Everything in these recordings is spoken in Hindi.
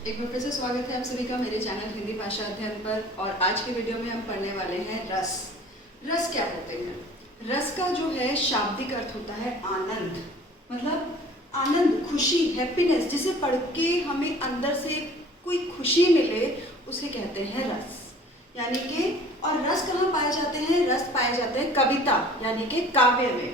एक बार फिर से स्वागत है आप सभी का मेरे चैनल हिंदी भाषा अध्ययन पर। और आज के वीडियो में हम पढ़ने वाले हैं रस। रस क्या होते हैं? रस का जो है शाब्दिक अर्थ होता है आनंद। मतलब आनंद, खुशी, हैप्पीनेस, जिसे पढ़ के हमें अंदर से कोई खुशी मिले उसे कहते हैं रस। यानी कि और रस कहाँ पाए जाते हैं? रस पाए जाते हैं कविता यानी कि काव्य में।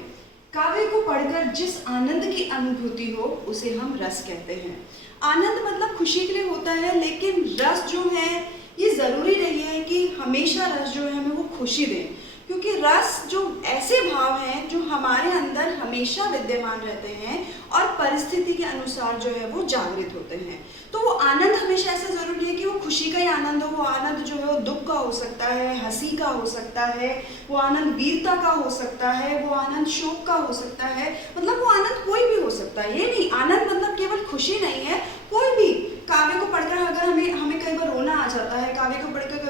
काव्य को पढ़कर जिस आनंद की अनुभूति हो उसे हम रस कहते हैं। आनंद मतलब खुशी के लिए होता है, लेकिन रस जो है ये जरूरी नहीं है कि हमेशा रस जो है हमें वो खुशी दे, क्योंकि रस जो ऐसे भाव हैं जो हमारे अंदर हमेशा विद्यमान रहते हैं और परिस्थिति के अनुसार जो है वो जागृत होते हैं। तो वो आनंद हमेशा ऐसा जरूरी है कि वो खुशी का ही आनंद हो। वो आनंद जो है वो दुख का हो सकता है, हंसी का हो सकता है, वो आनंद वीरता का हो सकता है, वो आनंद शोक का हो सकता है। मतलब वो आनंद कोई भी हो सकता है। ये नहीं, आनंद मतलब केवल खुशी नहीं है, कोई भी। काव्य को पढ़कर अगर हमें कई बार रोना आ जाता है, काव्य को पढ़कर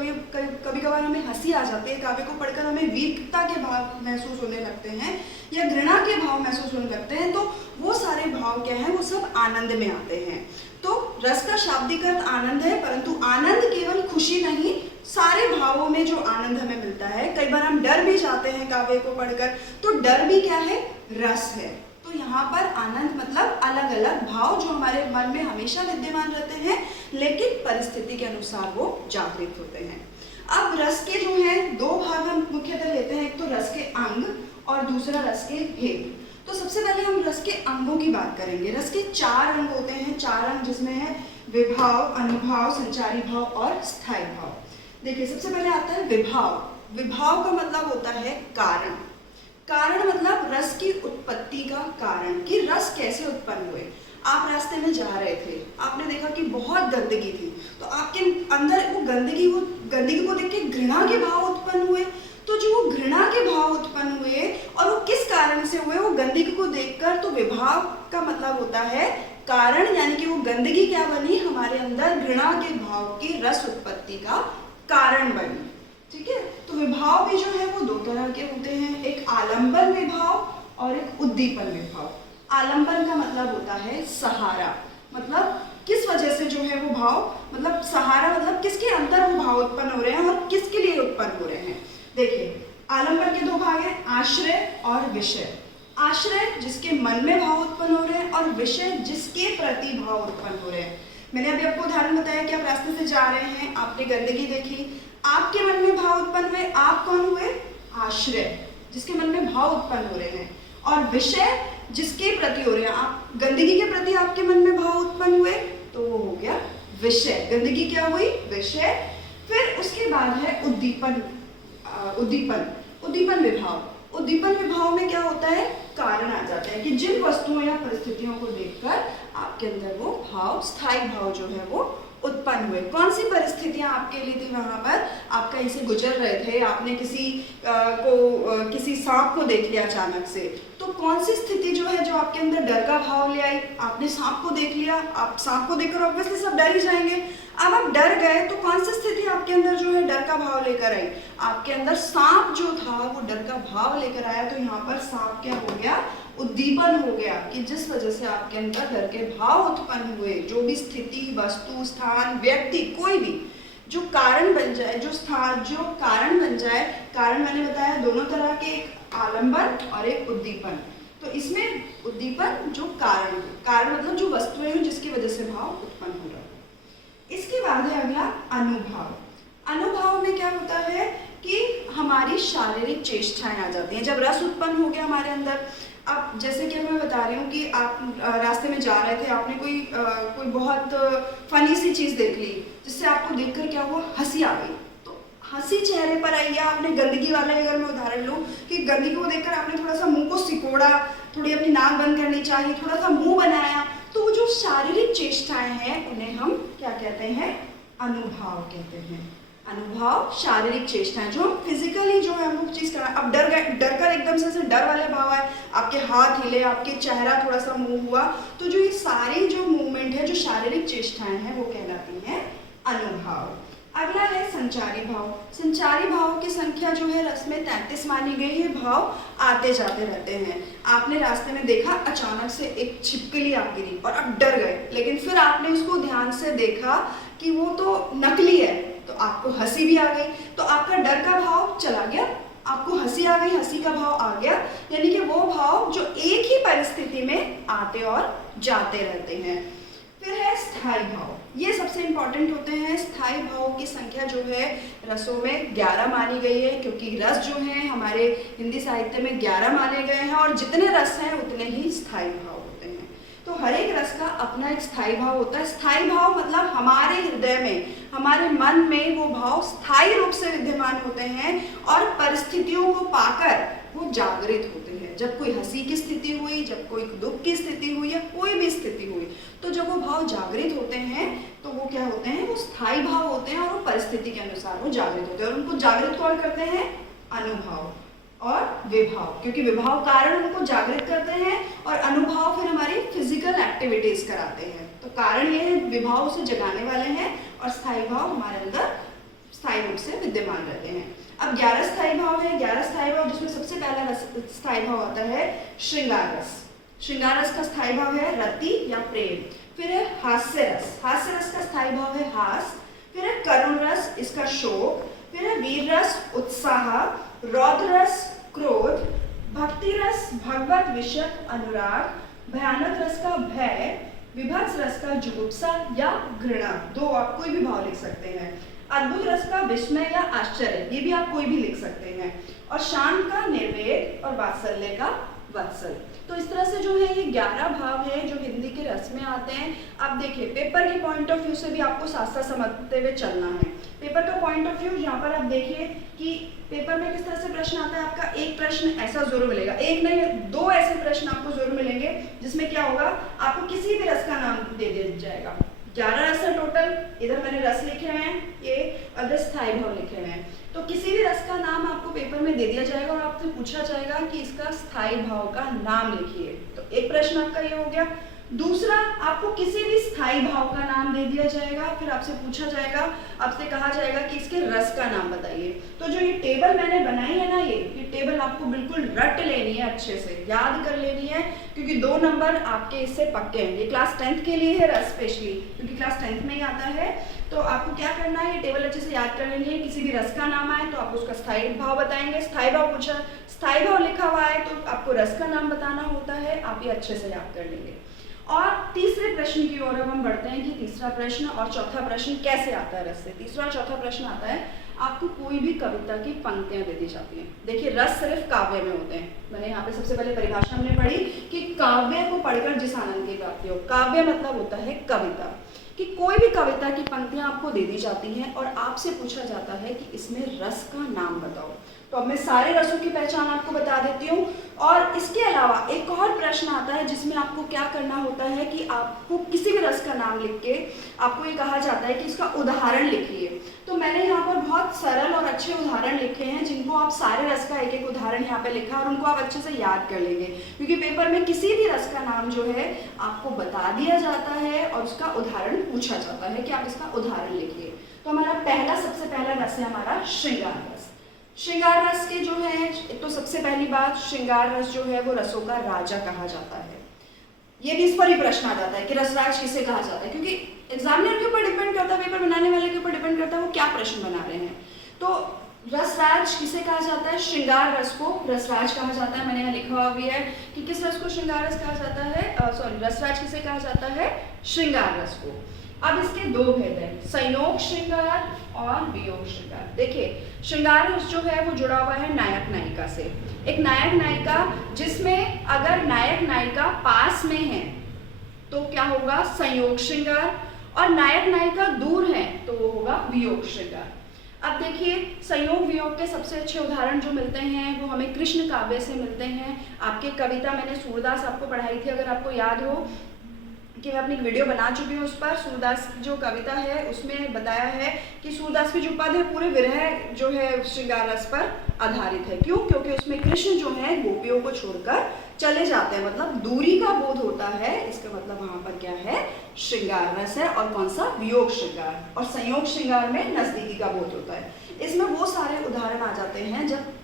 कभी कभार हमें हंसी आ जाती है, काव्य को पढ़कर हमें वीरता के भाव महसूस होने लगते हैं या घृणा के भाव महसूस होने लगते हैं, तो वो सारे भाव क्या हैं? वो सब आनंद में आते हैं। तो रस का शाब्दिक अर्थ आनंद है, परंतु आनंद केवल खुशी नहीं, सारे भावों में जो आनंद हमें मिलता है। कई बार हम डर भी जाते हैं काव्य को पढ़कर, तो डर भी क्या है? रस है। तो यहाँ पर आनंद मतलब अलग अलग भाव जो हमारे मन में हमेशा विद्यमान रहते हैं, लेकिन परिस्थिति के अनुसार वो जागृत होते हैं। अब रस के जो है दो भाग हम मुख्यतः लेते हैं, एक तो रस के अंग और दूसरा रस के भेद। तो सबसे पहले हम रस के अंगों की बात करेंगे। रस के 4 अंग होते हैं, 4 अंग, जिसमें है विभाव, अनुभाव, संचारी भाव और स्थायी भाव। देखिए, सबसे पहले आता है विभाव। विभाव का मतलब होता है कारण। कारण मतलब रस की उत्पत्ति का कारण, कि रस कैसे उत्पन्न हुए। आप रास्ते में जा रहे थे, आपने देखा कि बहुत गंदगी थी, तो आपके अंदर वो गंदगी को देख के घृणा के भाव उत्पन्न हुए। तो जो वो घृणा के भाव उत्पन्न हुए और वो किस कारण से हुए? वो गंदगी को देखकर। तो विभाव का मतलब होता है कारण, यानी कि वो गंदगी क्या बनी? हमारे अंदर घृणा के भाव की रस उत्पत्ति का कारण बनी। ठीक है। तो विभाव भी जो है वो 2 तरह के होते हैं, एक आलंबन विभाव और एक उद्दीपन विभाव। आलंबन का मतलब होता है सहारा। मतलब किस वजह से जो है वो भाव, मतलब सहारा मतलब किसके अंदर वो भाव उत्पन्न हो रहे हैं और किसके लिए उत्पन्न हो रहे हैं। देखिए, आलंबन के 2 भाग हैं, आश्रय और विषय। आश्रय जिसके मन में भाव उत्पन्न हो रहे हैं और विषय जिसके प्रति भाव उत्पन्न हो रहे हैं। मैंने अभी आपको उदाहरण बताया कि आप रास्ते से जा रहे हैं, आपने गंदगी देखी, आपके मन में भाव उत्पन्न हुए। आप कौन हुए? आश्रय, जिसके मन में भाव उत्पन्न हो रहे हैं। और विषय जिसके प्रति हो रहे हैं, आप गंदगी के प्रति आपके मन में भाव उत्पन्न हुए, तो वो हो गया विषय। गंदगी क्या हुई? विषय। फिर उसके बाद है उद्दीपन। उद्दीपन विभाव। उद्दीपन विभाव में क्या होता है? कारण आ जाते हैं कि जिन वस्तुओं या परिस्थितियों को देखकर आपके अंदर वो भाव, स्थायी भाव जो है वो उत्पन्न हुए। कौन सी परिस्थितियां आपके लिए थी? वहां पर आप कहीं से गुजर रहे थे, आपने किसी सांप को देख लिया अचानक से, तो कौन सी स्थिति जो है जो आपके अंदर डर का भाव ले आई? आपने सांप को देख लिया, आप सांप को देखकर ऑब्वियसली सब डर ही जाएंगे। अब आप डर गए तो कौन सी स्थिति आपके अंदर जो है डर का भाव लेकर आई? आपके अंदर सांप जो था वो डर का भाव लेकर आया। तो यहाँ पर सांप क्या हो गया? उद्दीपन हो गया, कि जिस वजह से आपके अंदर डर के भाव उत्पन्न हुए। जो भी स्थिति, वस्तु, स्थान, व्यक्ति, कोई भी जो कारण बन जाए, जो कारण बन जाए। कारण मैंने बताया दोनों तरह के, एक आलंबन और एक उद्दीपन। तो इसमें उद्दीपन जो कारण मतलब जो वस्तुएं हैं जिसकी वजह से भाव उत्पन्न हो रहा है। इसके बाद है अगला अनुभव। अनुभव में क्या होता है कि हमारी शारीरिक चेष्टाएं आ जाती हैं जब रस उत्पन्न हो गया हमारे अंदर। अब जैसे कि मैं बता रही हूँ कि आप रास्ते में जा रहे थे, आपने कोई बहुत फनी सी चीज़ देख ली, जिससे आपको देखकर क्या हुआ? हंसी आ गई। तो हंसी चेहरे पर आई। या आपने गंदगी वाला, अगर मैं उदाहरण लूँ कि गंदगी को देखकर आपने थोड़ा सा मुंह को सिकोड़ा, थोड़ी अपनी नाक बंद करनी चाहिए, थोड़ा सा मुंह बनाया, तो वो जो शारीरिक चेष्टाएं हैं उन्हें हम क्या कहते हैं? अनुभव कहते हैं। अनुभव, शारीरिक चेष्टाएं, जो फिजिकली जो है वो चीज करना। अब डर कर एकदम से डर वाले भाव है, आपके हाथ हिले, आपके चेहरा थोड़ा सा मूव हुआ, तो जो ये सारी जो मूवमेंट है, जो शारीरिक चेष्टाएं हैं, वो कहलाती हैं अनुभव। अगला है संचारी भाव। संचारी भाव की संख्या जो है रस में 33 मानी गई है। भाव आते जाते रहते हैं। आपने रास्ते में देखा अचानक से एक छिपकली आ गिरी और आप डर गए, लेकिन फिर आपने उसको ध्यान से देखा कि वो तो नकली है, तो आपको हंसी भी आ गई, तो आपका डर का भाव चला गया, आपको हंसी आ गई, हंसी का भाव आ गया। यानी कि वो भाव जो एक ही परिस्थिति में आते और जाते रहते हैं। फिर है स्थायी भाव। ये सबसे इंपॉर्टेंट होते हैं। स्थायी भाव की संख्या जो है रसों में 11 मानी गई है, क्योंकि रस जो हैं हमारे हिंदी साहित्य में 11 माने गए हैं और जितने रस हैं उतने ही स्थायी भाव होते हैं। तो हर एक रस का अपना एक स्थायी भाव होता है। स्थायी भाव मतलब हमारे हृदय में, हमारे मन में वो भाव स्थायी रूप से विद्यमान होते हैं और परिस्थितियों को पाकर वो जागृत होते हैं। जब कोई हंसी की स्थिति हुई, जब कोई दुख की स्थिति हुई या कोई भी स्थिति हुई, तो जब वो भाव जागृत होते हैं तो वो क्या होते हैं, वो स्थायी भाव होते हैं और वो परिस्थिति के अनुसार वो जागृत होते हैं। और उनको जागृत कौन करते हैं, अनुभाव और विभाव, क्योंकि विभाव कारण उनको जागृत करते हैं और अनुभाव फिर हमारी फिजिकल एक्टिविटीज कराते हैं। तो कारण ये है, विभाव उसे जगाने वाले हैं और स्थायी भाव हमारे अंदर स्थायी रूप से विद्यमान रहते हैं। अब 11 स्थायी भाव है। 11 स्थायी भाव जिसमें सबसे पहला स्थायी भाव आता है श्रृंगार रस। श्रृंगार रस का स्थायी भाव है रति या प्रेम। फिर है हास्य रस। हास्य रस का स्थायी भाव है हास। फिर है करुण रस, इसका शोक। फिर है वीर रस उत्साह। रौद्र रस क्रोध। भक्ति रस भगवत विषय अनुराग। भयानक रस का भय। विभत्स रस का जुगुप्सा या घृणा। दो आप कोई भी भाव लिख सकते हैं। अद्भुत रस का विस्मय या आश्चर्य, ये भी आप कोई भी लिख सकते हैं। और शांत का निर्वेद और वात्सल्य का वत्सल। तो इस तरह से जो है ये 11 भाव है जो हिंदी के रस में आते हैं। अब देखिए पेपर के पॉइंट ऑफ व्यू से भी आपको साथ साथ समझते हुए चलना है। पेपर का पॉइंट ऑफ व्यू यहाँ पर आप देखिए कि पेपर में किस तरह से प्रश्न आता है। आपका एक प्रश्न ऐसा जरूर मिलेगा, एक नहीं 2 ऐसे प्रश्न आपको जरूर मिलेंगे जिसमें क्या होगा, आपको किसी भी रस का नाम दे दिया जाएगा। 11 रस है टोटल, इधर मैंने रस लिखे हुए हैं, ये अदर स्थायी भाव लिखे हुए हैं। तो किसी भी रस का नाम आपको पेपर में दे दिया जाएगा और आपसे पूछा जाएगा कि इसका स्थायी भाव का नाम लिखिए। तो एक प्रश्न आपका ये हो गया। दूसरा, आपको किसी भी स्थायी भाव का नाम दे दिया जाएगा, फिर आपसे पूछा जाएगा, आपसे कहा जाएगा कि इसके रस का नाम बताइए। तो जो ये टेबल मैंने बनाई है ना, ये टेबल आपको बिल्कुल रट लेनी है, अच्छे से याद कर लेनी है, क्योंकि 2 नंबर आपके इससे पक्के हैं। ये क्लास 10th के लिए है रस स्पेशली, क्योंकि क्लास 10th में ही आता है। तो आपको क्या करना है, ये टेबल अच्छे से याद कर लेनी है। किसी भी रस का नाम आए तो आप उसका स्थायी भाव बताएंगे। स्थायी भाव पूछा, स्थायी भाव लिखा हुआ है तो आपको रस का नाम बताना होता है, आप ये अच्छे से याद कर लेंगे। और तीसरे प्रश्न की ओर अब हम बढ़ते हैं कि तीसरा प्रश्न और चौथा प्रश्न कैसे आता है रस से। तीसरा और चौथा प्रश्न आता है, आपको कोई भी कविता की पंक्तियां दे दी जाती हैं। देखिए रस सिर्फ काव्य में होते हैं। मैंने यहाँ पे सबसे पहले परिभाषा हमने पढ़ी कि काव्य को पढ़कर जिस आनंद की प्राप्ति हो। काव्य मतलब होता है कविता, कि कोई भी कविता की पंक्तियां आपको दे दी जाती हैं और आपसे पूछा जाता है कि इसमें रस का नाम बताओ। तो अब मैं सारे रसों की पहचान आपको बता देती हूँ। और इसके अलावा एक और प्रश्न आता है जिसमें आपको क्या करना होता है कि आपको किसी भी रस का नाम लिख के आपको ये कहा जाता है कि इसका उदाहरण लिखिए। तो मैंने यहाँ पर बहुत सरल और अच्छे उदाहरण लिखे हैं, जिनको आप सारे रस का एक एक उदाहरण यहाँ पे लिखा और उनको आप अच्छे से याद कर लेंगे, क्योंकि पेपर में किसी भी रस का नाम जो है आपको बता दिया जाता है और उसका उदाहरण पूछा जाता है कि आप इसका उदाहरण लिखिए। तो हमारा सबसे पहला रस है हमारा श्रृंगार रस। श्रृंगार रस के जो है, तो सबसे पहली बात, श्रृंगार रस जो है वो रसों का राजा कहा जाता है। ये भी इस पर ही प्रश्न आ जाता है कि रसराज किसे कहा जाता है, क्योंकि एग्जामिनर के ऊपर डिपेंड करता है, पेपर बनाने वाले के ऊपर डिपेंड करता है वो क्या प्रश्न बना रहे हैं। तो रसराज किसे कहा जाता है, श्रृंगार रस को रसराज कहा जाता है। मैंने यहाँ लिखा हुआ भी है कि किस रस को श्रृंगार रस कहा जाता है, रसराज किसे कहा जाता है, श्रृंगार रस को। अब इसके 2 भेद हैं, संयोग श्रृंगार और वियोग श्रृंगार। देखिए श्रृंगार रस जो है वो जुड़ा हुआ है नायक नायिका से। एक नायक नायिका जिसमें अगर नायक नायिका पास में है तो क्या होगा, संयोग श्रृंगार, और नायक नायिका दूर है तो वो होगा वियोग श्रृंगार। अब देखिए संयोग वियोग के सबसे अच्छे उदाहरण जो मिलते हैं वो हमें कृष्ण काव्य से मिलते हैं। आपके कविता मैंने सूरदास आपको पढ़ाई थी, अगर आपको याद हो, कि मैं अपनी वीडियो बना चुकी हूँ उस पर। सूरदास की जो कविता है उसमें बताया है कि सूरदास की जो पद है पूरे विरह जो है श्रृंगार रस पर आधारित है। क्यों? क्योंकि उसमें कृष्ण जो है गोपियों को छोड़कर चले जाते हैं, मतलब दूरी का बोध होता है। इसका मतलब वहाँ पर क्या है? श्रृंगार रस है। और कौन सा? वियोग श्रृंगार। और संयोग श्रृंगार में नजदीकी का बोध होता है। इसमें वो सारे उदाहरण आ जाते हैं जब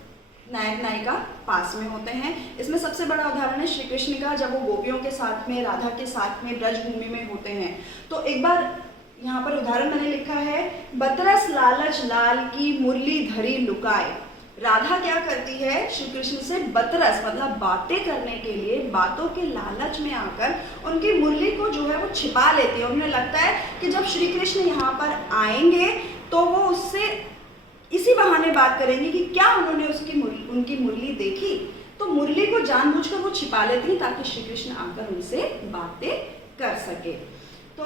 नायक नायिका पास में होते हैं। इसमें सबसे बड़ा उदाहरण है श्री कृष्ण का, जब वो गोपियों के साथ में, राधा के साथ में ब्रजभूमि में होते हैं। तो एक बार यहाँ पर उदाहरण मैंने लिखा है, बतरस लालच लाल की मुरली धरी लुकाए। राधा क्या करती है? श्री कृष्ण से बतरस मतलब बातें करने के लिए, बातों के लालच में आकर उनकी मुरली को जो है वो छिपा लेती है। उन्हें लगता है कि जब श्री कृष्ण यहाँ पर आएंगे तो वो उससे इसी बहाने बात करेंगे कि क्या उन्होंने उनकी मुरली देखी। तो मुरली को जानबूझकर वो छिपा लेती है ताकि श्री कृष्ण आकर उनसे बातें कर सके। तो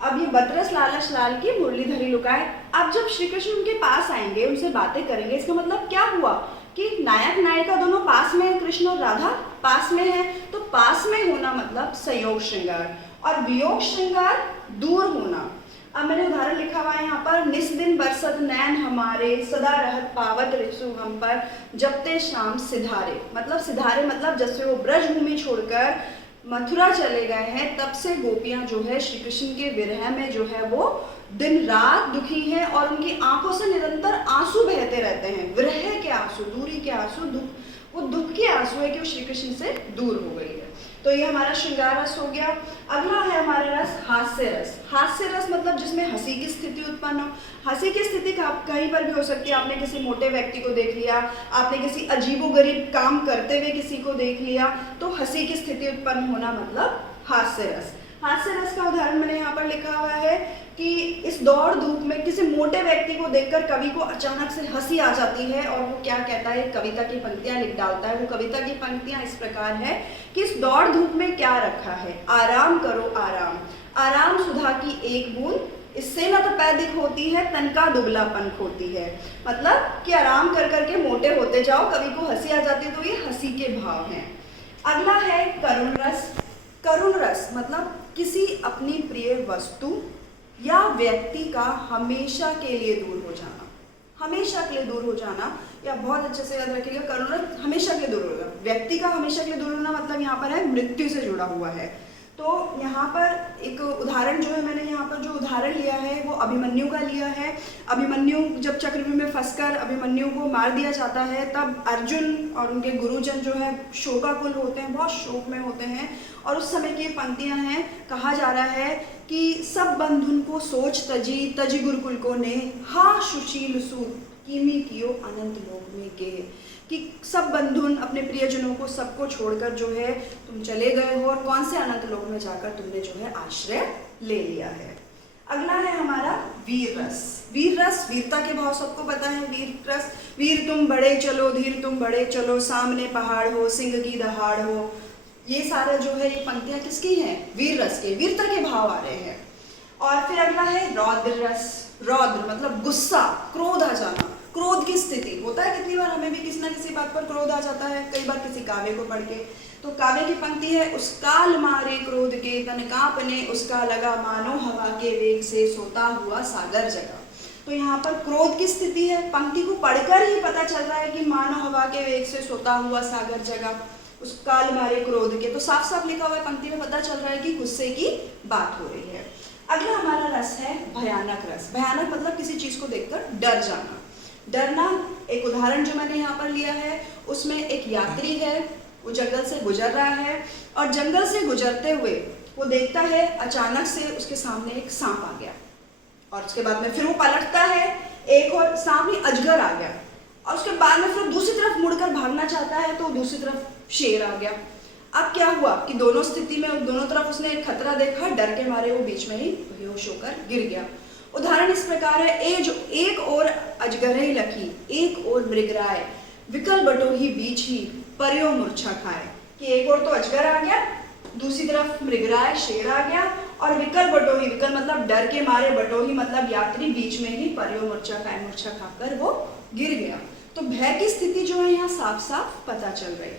अब ये बतरस लालच लाल की मुरली धरी लुकाए। अब जब श्री कृष्ण उनके पास आएंगे, उनसे बातें करेंगे, इसका मतलब क्या हुआ कि नायक नायिका दोनों पास में हैं, कृष्ण और राधा पास में है। तो पास में होना मतलब संयोग श्रृंगार, और वियोग श्रृंगार दूर होना। अब मैंने उदाहरण लिखा हुआ है यहाँ पर, निस दिन बरसत नैन हमारे, सदा रहत पावत रिसु हम पर, जबते शाम सिधारे। मतलब सिधारे मतलब जब से वो ब्रजभूमि छोड़कर मथुरा चले गए हैं तब से गोपियां जो है श्री कृष्ण के विरह में जो है वो दिन रात दुखी हैं, और उनकी आंखों से निरंतर आंसू बहते रहते हैं। विरह के आंसू, दूरी के आंसू, वो दुख के आंसू है कि वो श्री कृष्ण से दूर हो गई है। तो ये हमारा श्रृंगार रस हो गया। अगला है हमारा रस हास्य रस। हास्य रस मतलब जिसमें हंसी की स्थिति उत्पन्न हो। हंसी की स्थिति कहीं पर भी हो सकती है। आपने किसी मोटे व्यक्ति को देख लिया, आपने किसी अजीबोगरीब काम करते हुए किसी को देख लिया, तो हंसी की स्थिति उत्पन्न होना मतलब हास्य रस। हास्य रस का उदाहरण मैंने यहाँ पर लिखा हुआ है कि इस दौड़ धूप में किसी मोटे व्यक्ति को देखकर कवि को अचानक से हंसी आ जाती है, और वो क्या कहता है, कविता की पंक्तियां लिख डालता है। वो कविता की पंक्तियां इस प्रकार है कि इस दौड़ धूप में क्या रखा है, आराम करो आराम, आराम सुधा की एक बूंद, इससे न तो पैदिक होती है तन का दुबलापन खोती है। मतलब कि आराम कर करके मोटे होते जाओ, कवि को हंसी आ जाती है, तो ये हंसी के भाव हैं। अगला है करुण रस। करुण रस मतलब किसी अपनी प्रिय वस्तु या व्यक्ति का हमेशा के लिए दूर हो जाना। हमेशा के लिए दूर हो जाना, या बहुत अच्छे से याद रखिएगा, करुण रस हमेशा के लिए दूर होगा। व्यक्ति का हमेशा के लिए दूर होना मतलब यहाँ पर है मृत्यु से जुड़ा हुआ है। तो यहाँ पर एक उदाहरण जो है, मैंने यहाँ पर जो उदाहरण लिया है वो अभिमन्यु का लिया है। अभिमन्यु जब चक्रव्यूह में फंसकर अभिमन्यु को मार दिया जाता है, तब अर्जुन और उनके गुरुजन जो है शोकाकुल होते हैं, बहुत शोक में होते हैं। और उस समय की पंक्तियाँ हैं, कहा जा रहा है कि सब बंधुन को सोच तजी, तजी गुरुकुल को ने, हा सुशील सूत कीमी कियो अनंत लोक में गे। कि सब बंधुन अपने प्रियजनों को सबको छोड़कर जो है तुम चले गए हो, और कौन से अनंत लोक में जाकर तुमने जो है आश्रय ले लिया है। अगला है हमारा वीर रस। वीर रस, वीरता के भाव सबको पता है। वीर रस, वीर तुम बड़े चलो, धीर तुम बड़े चलो, सामने पहाड़ हो, सिंह की दहाड़ हो। ये सारा जो है ये पंक्तियां किसकी हैं? वीर रस के, वीरता के भाव आ रहे हैं। और फिर अगला है रौद्र रस। रौद्र मतलब गुस्सा, क्रोध आ जाना, क्रोध की स्थिति। होता है कितनी बार हमें भी किसी ना किसी बात पर क्रोध आ जाता है, कई बार किसी काव्य को पढ़ के। तो काव्य की पंक्ति है, उस काल मारे क्रोध के तन कांपने, उसका लगा मानो हवा के वेग से सोता हुआ सागर जगा। तो यहाँ पर क्रोध की स्थिति है। पंक्ति को पढ़कर ही पता चल रहा है कि मानो हवा के वेग से सोता हुआ सागर जगा, उस काल मारे क्रोध के। तो साफ साफ लिखा हुआ है, पंक्ति में पता चल रहा है कि गुस्से की बात हो रही है। अगला हमारा रस है भयानक रस। भयानक मतलब किसी चीज को देखकर डर जाना। डरना, एक उदाहरण जो मैंने यहाँ पर लिया है उसमें एक यात्री है, वो जंगल से गुजर रहा है, और जंगल से गुजरते हुए वो देखता है अचानक से उसके सामने एक सांप आ गया, और उसके बाद में फिर वो पलटता है, एक और सामने अजगर आ गया, और उसके बाद में फिर दूसरी तरफ मुड़कर भागना चाहता है तो दूसरी तरफ शेर आ गया। अब क्या हुआ कि दोनों स्थिति में दोनों तरफ उसने एक खतरा देखा, डर के मारे वो बीच में ही बेहोश होकर गिर गया। उदाहरण इस प्रकार है, एक और अजगरई लखी, एक और मृगराय, विकल बटो ही बीच ही परियो मूर्छा खाए। कि एक और तो अजगर आ गया, दूसरी तरफ मृगराय शेर आ गया, और विकल बटोही, विकल मतलब डर के मारे, बटोही मतलब यात्री, बीच में ही परियो मूर्छा खाए, मूर्छा खाकर वो गिर गया। तो भय की स्थिति जो है यहाँ साफ साफ पता चल रही।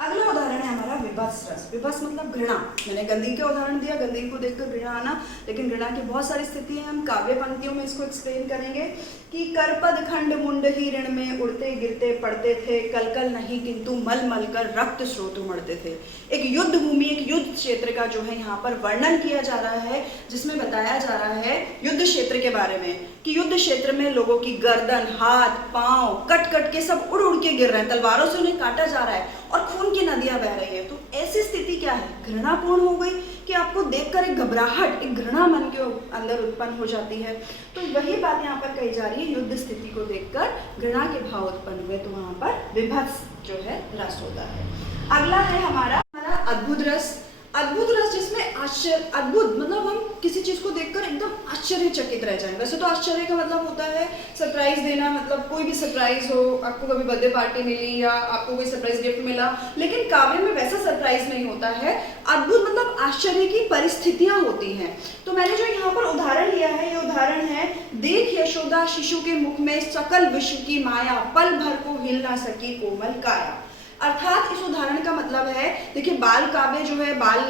अगला उदाहरण है हमारा विभत्स रस। विभत्स मतलब घृणा। मैंने गंदगी का उदाहरण दिया, गंदगी को देखकर घृणा आना, लेकिन घृणा की बहुत सारी स्थिति है। हम काव्य पंक्तियों में इसको एक्सप्लेन करेंगे कि करपद खंड मुंड ही ऋण में उड़ते गिरते पड़ते थे, कल कल नहीं किंतु मल मल कर रक्त स्रोत उमड़ते थे। एक युद्ध भूमि, एक युद्ध क्षेत्र का जो है यहाँ पर वर्णन किया जा रहा है, जिसमें बताया जा रहा है युद्ध क्षेत्र के बारे में कि युद्ध क्षेत्र में लोगों की गर्दन, हाथ, पांव कट कट के सब उड़ उड़ के गिर रहे हैं, तलवारों से उन्हें काटा जा रहा है और खून की नदियां बह रही है। तो ऐसी स्थिति क्या है, घृणापूर्ण हो गई कि आपको देखकर एक घबराहट, एक घृणा मन के अंदर उत्पन्न हो जाती है। तो वही बात यहाँ पर कही जा रही है, युद्ध स्थिति को देखकर घृणा के भाव उत्पन्न हुए, तो वहां पर विभत्स जो है रस होता है। अगला है हमारा अद्भुत रस। अद्भुत रस जिसमें आश्चर्य, अद्भुत मतलब हम किसी चीज को देखकर एकदम आश्चर्यचकित रह जाएं। वैसे तो आश्चर्य का मतलब होता है सरप्राइज देना, मतलब कोई भी सरप्राइज हो, आपको कभी बर्थडे पार्टी मिली या आपको कोई सरप्राइज गिफ्ट मिला, लेकिन काव्य में वैसा सरप्राइज नहीं होता है। अद्भुत मतलब आश्चर्य की परिस्थितियां होती हैं। तो मैंने जो यहाँ पर उदाहरण लिया है, ये उदाहरण है, देख यशोदा शिशु के मुख में सकल विश्व की माया, पल भर को हिल ना सकी कोमल काया। अर्थात इस उदाहरण का मतलब है, देखिए बाल काव्य जो है, बाल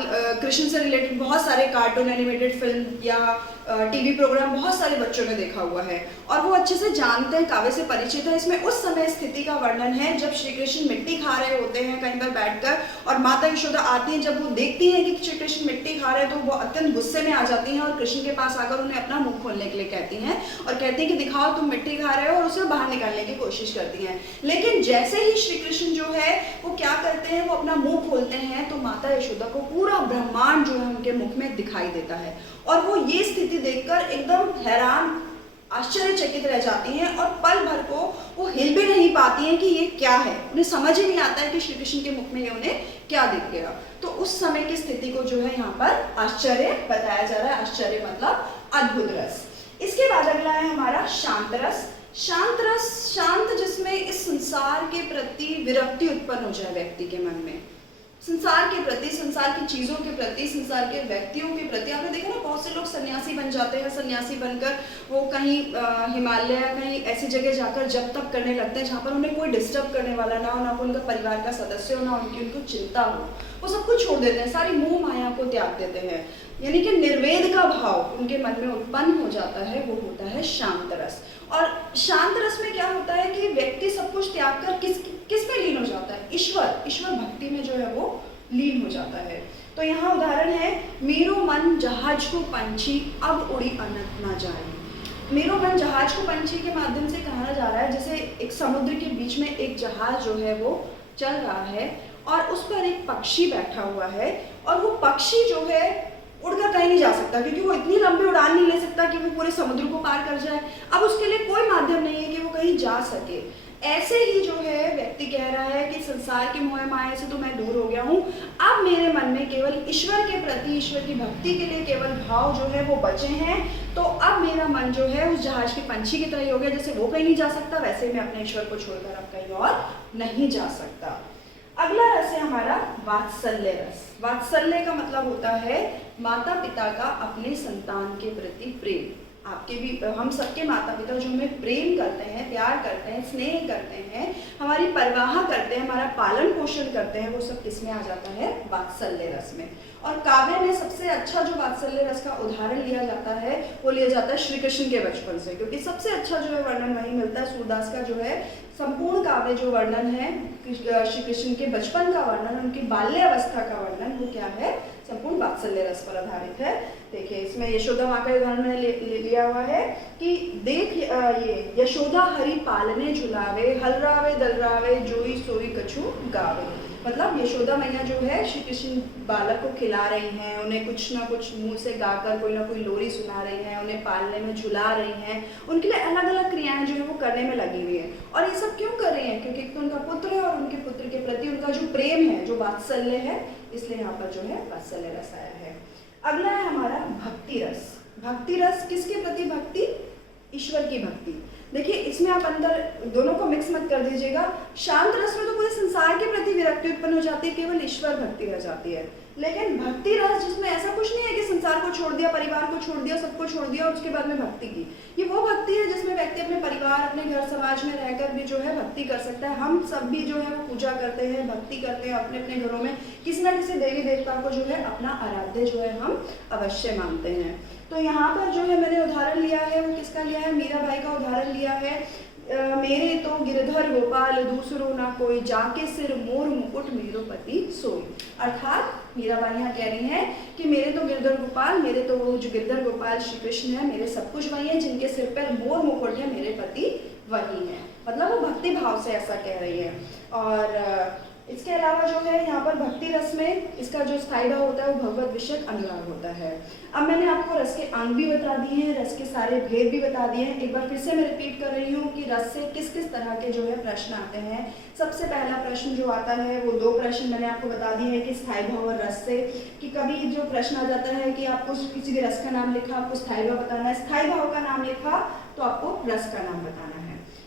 कृष्ण से रिलेटेड बहुत सारे कार्टून, एनिमेटेड फिल्म या टीवी प्रोग्राम बहुत सारे बच्चों ने देखा हुआ है और वो अच्छे से जानते हैं, काव्य से परिचित है। इसमें उस समय स्थिति का वर्णन है जब श्री कृष्ण मिट्टी खा रहे होते हैं कहीं पर बैठकर, और माता यशोदा आती हैं। जब वो देखती हैं कि श्री कृष्ण मिट्टी खा रहे हैं तो वो अत्यंत गुस्से में आ जाती हैं और कृष्ण के पास आकर उन्हें अपना मुंह खोलने के लिए कहती हैं और कहती हैं कि दिखाओ तुम मिट्टी खा रहे हो, और उसे बाहर निकालने की कोशिश करती हैं। लेकिन जैसे ही श्री कृष्ण जो है वो क्या करते हैं, वो अपना मुंह खोलते हैं तो माता यशोदा को पूरा ब्रह्मांड जो है उनके मुख में दिखाई देता है और वो ये स्थिति देखकर एकदम हैरान, आश्चर्यचकित रह जाती हैं और पल भर को वो हिल भी नहीं पाती हैं कि ये क्या है। उन्हें समझ ही नहीं आता है कि श्री कृष्ण के मुख में ये उन्हें क्या दिख गया। तो उस समय की स्थिति को जो है यहाँ पर आश्चर्य बताया जा रहा है। आश्चर्य मतलब अद्भुत रस। इसके बाद अगला है हमारा शांत रस। शांत रस, शांत जिसमें इस संसार के प्रति विरक्ति उत्पन्न हो जाए व्यक्ति के मन में, संसार के प्रति, संसार की चीजों के प्रति, संसार के व्यक्तियों के प्रति। आपने देखा ना, बहुत से लोग सन्यासी बन जाते हैं, सन्यासी बनकर वो कहीं हिमालय, कहीं ऐसी जगह जाकर जप तप करने लगते हैं जहाँ पर उन्हें कोई डिस्टर्ब करने वाला ना हो, ना उनका परिवार का सदस्य हो, ना उनको चिंता हो। वो सब कुछ छोड़ देते हैं, सारी मोह माया को त्याग देते हैं, यानी कि निर्वेद का भाव उनके मन में उत्पन्न हो जाता है, वो होता है शांत रस। और शांत रस में क्या होता है कि व्यक्ति सब कुछ त्याग कर किस में लीन हो जाता है, ईश्वर भक्ति में जो है वो लीन हो जाता है। तो यहाँ उदाहरण है, मेरो मन जहाज को पंछी अब उड़ी अनंत ना जाए। मेरो मन जहाज को पंछी के माध्यम से कहना जा रहा है, जैसे एक समुद्र के बीच में एक जहाज जो है वो चल रहा है और उस पर एक पक्षी बैठा हुआ है और वो पक्षी जो है उड़कर कहीं नहीं जा सकता, क्योंकि वो इतनी लंबी उड़ान नहीं ले सकता कि वो पूरे समुद्र को पार कर जाए। अब उसके लिए कोई माध्यम नहीं है कि वो कहीं जा सके। ऐसे ही जो है व्यक्ति कह रहा है कि संसार की मोह माया से तो मैं दूर हो गया हूँ, अब मेरे मन में केवल ईश्वर के प्रति, ईश्वर की भक्ति के लिए केवल भाव जो है वो बचे हैं। तो अब मेरा मन जो है उस जहाज के पंछी की तरह हो गया, जैसे वो कहीं नहीं जा सकता वैसे मैं अपने ईश्वर को छोड़कर अब कहीं और नहीं जा सकता। अगला रस है हमारा वात्सल्य रस। वात्सल्य का मतलब होता है माता पिता का अपने संतान के प्रति प्रेम। आपके भी, हम सबके माता पिता जो हमें प्रेम करते हैं, प्यार करते हैं, स्नेह करते हैं, हमारी परवाह करते हैं, हमारा पालन पोषण करते हैं, वो सब किसमें आ जाता है, वात्सल्य रस में। और काव्य में सबसे अच्छा जो वात्सल्य रस का उदाहरण लिया जाता है वो लिया जाता है श्री कृष्ण के बचपन से, क्योंकि सबसे अच्छा जो है वर्णन वही मिलता है। सूरदास का जो है संपूर्ण काव्य जो वर्णन है श्री कृष्ण के बचपन का वर्णन, उनकी बाल्यावस्था का वर्णन, वो क्या है, संपूर्ण वात्सल्य रस पर आधारित है। देखिए इसमें यशोदा माँ का उदाहरण मैंने लिया हुआ है कि देख ये यशोदा हरि पालने झुलावे, हलरावे दलरावे जोई सोई कछु गावे। मतलब यशोदा मैया जो है श्री कृष्ण बालक को खिला रही हैं, उन्हें कुछ ना कुछ मुंह से गाकर कोई ना कोई लोरी सुना रही हैं, उन्हें पालने में झुला रही हैं, उनके लिए अलग अलग क्रियाएं जो है वो करने में लगी हुई है। और ये सब क्यों कर रही हैं, क्योंकि तो उनका पुत्र है और उनके पुत्र के प्रति उनका जो प्रेम है, जो वात्सल्य है, इसलिए यहाँ पर जो है वात्सल्य रस आया है। अगला है हमारा भक्ति रस। भक्ति रस किसके प्रति भक्ति, ईश्वर की भक्ति। देखिए इसमें आप अंदर दोनों को मिक्स मत कर दीजिएगा। शांत रस में तो पूरे संसार के प्रति विरक्ति उत्पन्न हो जाती है, केवल ईश्वर भक्ति रह जाती है। लेकिन भक्ति रस जिसमें ऐसा कुछ नहीं है कि संसार को छोड़ दिया, परिवार को छोड़ दिया, सबको छोड़ दिया और उसके बाद में भक्ति की। ये वो भक्ति है जिसमें व्यक्ति अपने परिवार, अपने घर समाज में रहकर भी जो है भक्ति कर सकता है। हम सब भी जो है वो पूजा करते हैं, भक्ति करते हैं, अपने अपने घरों में किसी न किसी देवी देवता को जो है अपना आराध्य जो है हम अवश्य मानते हैं। तो यहाँ पर जो है मैंने उदाहरण लिया है, वो किसका लिया है, मीराबाई का उदाहरण लिया है। मेरे तो गिरधर गोपाल दूसरो ना कोई, जाके सिर मोर मुकुट मेरो पति सोई। अर्थात मीराबाई यहाँ कह रही है कि मेरे तो गिरधर गोपाल, मेरे तो वो जो गिरधर गोपाल श्री कृष्ण है, मेरे सब कुछ वही है, जिनके सिर पर मोर मुकुट है, मेरे पति वही है। मतलब वो भक्ति भाव से ऐसा कह रही है। और इसके अलावा जो है यहाँ पर भक्ति रस में इसका जो स्थायी भाव होता है वो भगवत विषयक अनुराग होता है। अब मैंने आपको रस के अंग भी बता दिए हैं, रस के सारे भेद भी बता दिए हैं। एक बार फिर से मैं रिपीट कर रही हूँ कि रस से किस किस तरह के जो है प्रश्न आते हैं। सबसे पहला प्रश्न जो आता है वो 2 प्रश्न मैंने आपको बता दिए हैं कि स्थायी भाव और रस से, कि कभी जो प्रश्न आ जाता है कि आपको किसी भी रस का नाम लिखा, आपको स्थायी भाव बताना है, स्थायी भाव का नाम लिखा तो आपको रस का नाम बताना है।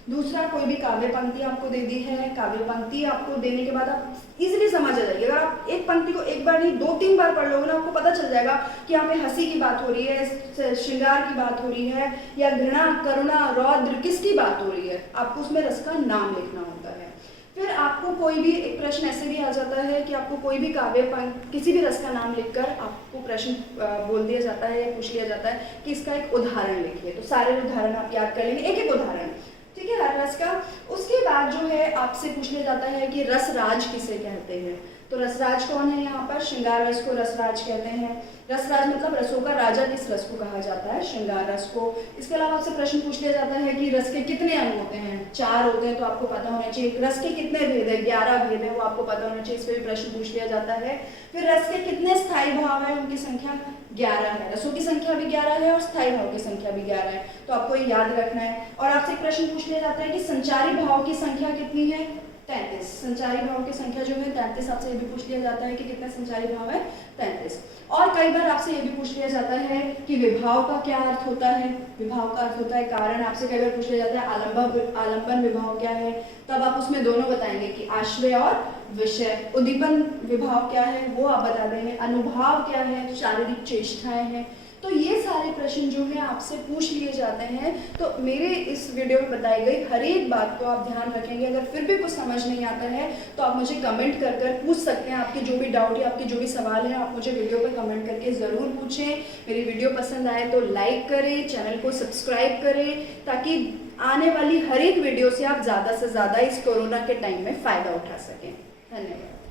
दूसरा, कोई भी काव्य पंक्ति आपको दे दी है, काव्य पंक्ति आपको देने के बाद आप इजीली समझ आ जाएगी। अगर आप एक पंक्ति को एक बार नहीं 2-3 बार पढ़ लोगे ना, आपको पता चल जाएगा कि यहाँ पे हंसी की बात हो रही है, श्रृंगार की बात हो रही है, या घृणा, करुणा, रौद्र किसकी बात हो रही है। आपको उसमें रस का नाम लिखना होता है। फिर आपको कोई भी एक प्रश्न ऐसे भी आ जाता है कि आपको कोई भी काव्य किसी भी रस का नाम लिखकर आपको प्रश्न बोल दिया जाता है या पूछ लिया जाता है कि इसका एक उदाहरण लिखिए। तो सारे उदाहरण आप याद कर लेंगे, एक एक उदाहरण, ठीक है, हर रस का। उसके बाद जो है आपसे पूछ लिया जाता है कि रसराज किसे कहते हैं। तो रसराज कौन है, यहाँ पर श्रृंगार रस को रसराज कहते हैं। रसराज मतलब रसों का राजा किस रस को कहा जाता है, श्रृंगार रस को। इसके अलावा आपसे प्रश्न पूछ लिया जाता है कि रस के कितने अंग होते हैं, 4 होते हैं, तो आपको पता होना चाहिए। रस के कितने भेद है, 11 भेद है, वो आपको पता होना चाहिए, इस पर भी प्रश्न पूछ लिया जाता है। फिर रस के कितने स्थायी भाव है, उनकी संख्या 11 है, रसों की संख्या भी 11 है और स्थायी भाव की संख्या भी 11 है, तो आपको ये याद रखना है। और आपसे एक प्रश्न पूछ लिया जाता है कि संचारी भाव की संख्या कितनी है, 33। संचारी भाव की संख्या जो है 33, आपसे ये भी पूछ लिया जाता है कि कितने संचारी भाव है, 33। और कई बार आपसे ये भी पूछ लिया जाता है कि विभाव का क्या अर्थ होता है। विभाव का अर्थ होता है कारण। आपसे कई बार पूछ लिया जाता है आलंबन विभाव क्या है, तब आप उसमें दोनों बताएंगे कि आश्रय और विषय। उद्दीपन विभाव क्या है वो आप बता देंगे। अनुभाव क्या है, शारीरिक चेष्टाएं हैं। तो ये सारे प्रश्न जो है आपसे पूछ लिए जाते हैं। तो मेरे इस वीडियो में बताई गई हर एक बात को आप ध्यान रखेंगे। अगर फिर भी कुछ समझ नहीं आता है तो आप मुझे कमेंट कर कर पूछ सकते हैं। आपके जो भी डाउट है, आपके जो भी सवाल है, आप मुझे वीडियो पर कमेंट करके ज़रूर पूछें। मेरी वीडियो पसंद आए तो लाइक करें, चैनल को सब्सक्राइब करें, ताकि आने वाली हर एक वीडियो से आप ज़्यादा से ज़्यादा इस कोरोना के टाइम में फ़ायदा उठा सकें। धन्यवाद।